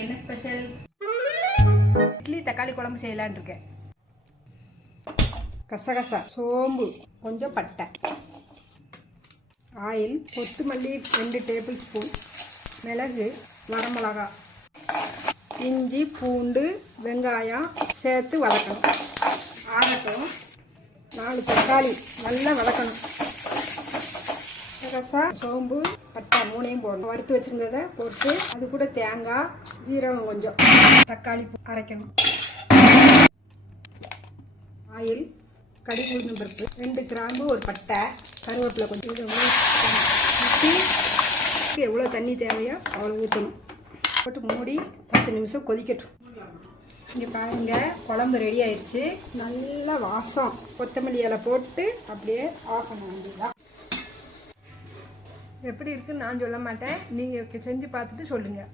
இன்னைக்கு என்ன ஸ்பெஷல்? இட்லி தக்காளி குழம்பு செய்யலான்னு இருக்கேன். கசகசா, சோம்பு, கொஞ்சம் பட்டை, ஆயில், கொத்தமல்லி 2 டேபிள் ஸ்பூன், மிளகு, வரமிளகா, இஞ்சி, பூண்டு, வெங்காயம் சேர்த்து வதக்கணும். ஆகட்டும். 4 தக்காளி நல்லா வதக்கணும். கசகசா, சோம்பு, பட்டை 3ஐயும் போடணும். வறுத்து வச்சுருந்ததை போட்டு அது கூட தேங்காய், ஜீரகம் கொஞ்சம், தக்காளி அரைக்கணும். ஆயில், கடுகு, உளுந்தம் பருப்பு, 2 கிராம்பு, ஒரு பட்டை, கருவேப்பிலை கொஞ்சம், இதை ஊற்றி எவ்வளோ தண்ணி தேவையோ அவ்வளோ ஊற்றணும். போட்டு மூடி 10 நிமிஷம் கொதிக்கட்டும். இங்கே பாருங்க, குழம்பு ரெடி ஆயிடுச்சு. நல்ல வாசம். கொத்தமல்லி இலை போட்டு அப்படியே ஆஃப் பண்ண வேண்டியதுதான். எப்படி இருக்குன்னு நான் சொல்ல மாட்டேன், நீங்கள் செஞ்சு பார்த்துட்டு சொல்லுங்கள்.